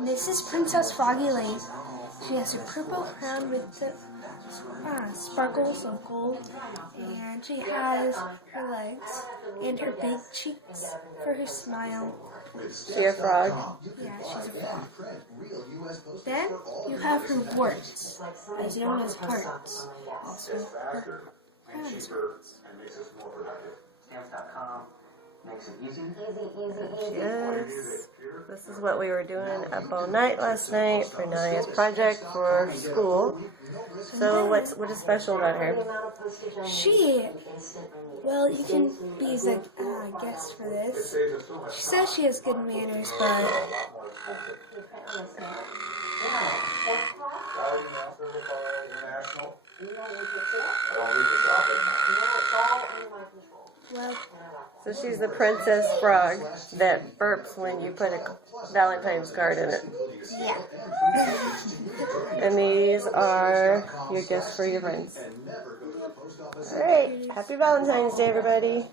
This is Princess Froggy Lane. She has a purple crown with the sparkles of gold, and she has her legs and her big cheeks for her smile. Is she a frog? Yeah, she's a frog. Then you have her warts, as known as hearts. Also, her crown is hearts. Yes. This is what we were doing up all night last night for Nadia's project for school. So what is special about her? Well, you can be the guest for this. She says she has good manners, but So she's the princess frog that burps when you put a Valentine's card in it. yeah. And these are your gifts for your friends. Alright, happy Valentine's Day, everybody.